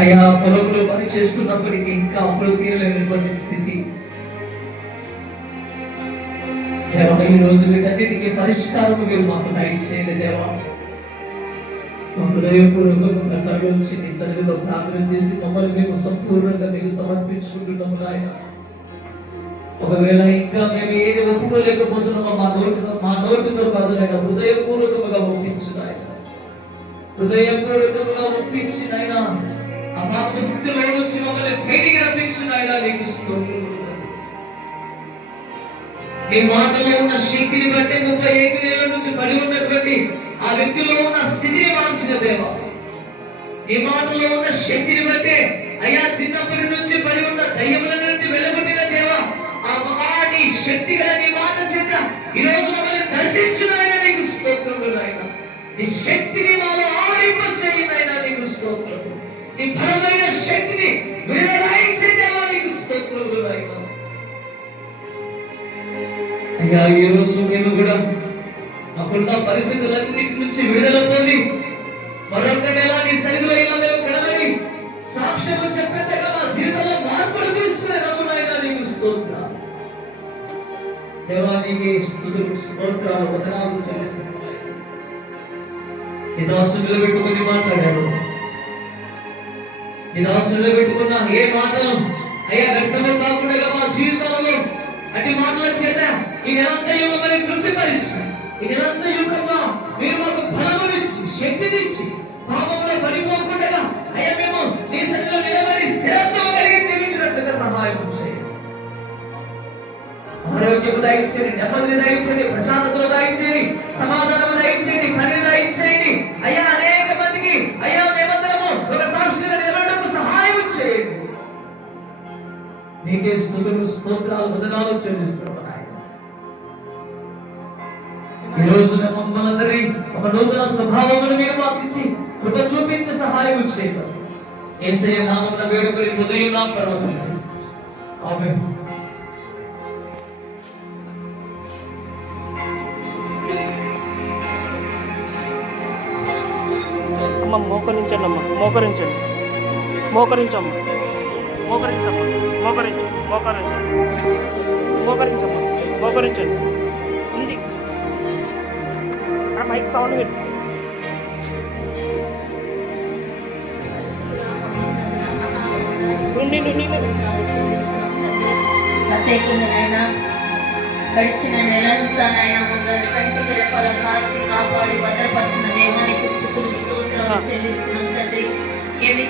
అయ్యా పొలంలో పని చేస్తున్నప్పటికీ ఇంకా అప్పులు తీరలేనటువంటి స్థితి. దేవా, ఈ రోజు వీటన్నిటికీ పరిష్కారం మీరు మాకు దయచేయండి దేవా. మా హృదయపూర్వకంగా తరలించి మీ సన్నిధిలో ప్రార్థన చేసి మమ్మల్ని మేము సంపూర్ణంగా మీకు సమర్పించుకుంటున్నాము నాయన. ఒకవేళ ఇంకా మేము ఏది ఒప్పుకోలేకపోతున్నామో మా నోటితో కాదు నాయన, హృదయపూర్వకముగా ఒప్పించు నాయన. హృదయపూర్వకముగా ఒప్పించి నాయన, ఆ పాప స్థితిలో నుంచి మమ్మల్ని బయటికి రప్పించు నాయన. నీకు స్తోత్రం. నీ మాటలో ఉన్న శక్తిని బట్టి 35 ఏళ్ల నుంచి పడి ఉన్నటువంటి ఆ వ్యక్తిలో ఉన్న స్థితిని మార్చిన దేవా, నీ మాటలో ఉన్న శక్తిని బట్టి అయ్యా చిన్నప్పటి నుంచి పడి ఉన్న దయ్యముల నుండి వెలుగొట్టిన దేవా, నీ శక్తి గల నీ మాట చేత ఈ రోజు మమ్మల్ని దర్శించిన నీకు స్తోత్రములు నాయన. నీ శక్తిని మాలో ఆవరింపచేయనైనా నీకు స్తోత్రము. నీ బలమైన శక్తిని విడుదలయించే దేవా నీకు స్తోత్రములు నాయన. అయ్యా ఈ రోజు మేము కూడా మాకున్న పరిస్థితులన్నిటి నుంచి విడుదల పొంది మరొక నెల నీ సన్నిధిలో ఇలా మేము కడబడి సాక్ష్యము చెప్పేదగా మా జీవితంలో మార్పులు తీసుకునే రమ్మునైనా నీకు స్తోత్రాలు. దేవా నీకే స్తుతులు స్తోత్రాలు వందనాలు చెల్లిస్తున్నాము. నీ దాసుని నిలబెట్టుకుని మాట్లాడారు. నీ దాసుని నిలబెట్టుకున్న ఏ మాటలు అయ్యా వ్యర్థము కాకుండా మా జీవితాలలో అట్టి మాటల చేత ఈ నెలంతయు మమ్మల్ని తృప్తిపరిచి, ఈ నెలంతయు మీరు మాకు బలమునిచ్చి శక్తినిచ్చి పాపంలో పడిపోకుండా అయ్యా మేము నీ సన్నిధిలో నిలబడి స్థిరత్వం కలిగి జీవించినట్టుగా సహాయం చేయండి. ఆరోగ్యము దయచేయండి, నెమ్మదిని దయచేయండి, ప్రశాంతతను దయచేయండి, సమాధానము దయచేయండి, పనిని దయచేయండి. అయ్యా అనేక మందికి అయ్యా మేమందరము ఒక సాక్షిగా నిలబడటకు సహాయం చేయండి. నీకే స్తుతులు స్తోత్రాలు వందనాలు చెల్లిస్తున్నాము. ఈ రోజు మమ్మల్ని ఒక నూతన స్వభావమును మీరు మాకించి కృప చూపించి సహాయం చేయడం యేసయ్య నామమున వేడుకొని హృదయంగా పరవశించండి. ఆమేన్. అమ్మ మోకరించండి, అమ్మ మోకరించండి, మోకరించమ్మ, మోకరించమ్మ, మోకరించు, మోకరించమ్మ, మోకరించండి. ఉంది అక్కడ మైక్ సౌండ్ పెట్టి ప్రత్యేకంగా గడిచిన నెలంతా నాయన మమ్మల్ని కంటికి రెప్పల కాచి కాపాడి భద్రపరిచిన దేవానికి స్తుతులు స్తోత్రాలు చెల్లిస్తున్నాం తండ్రి. ఏమి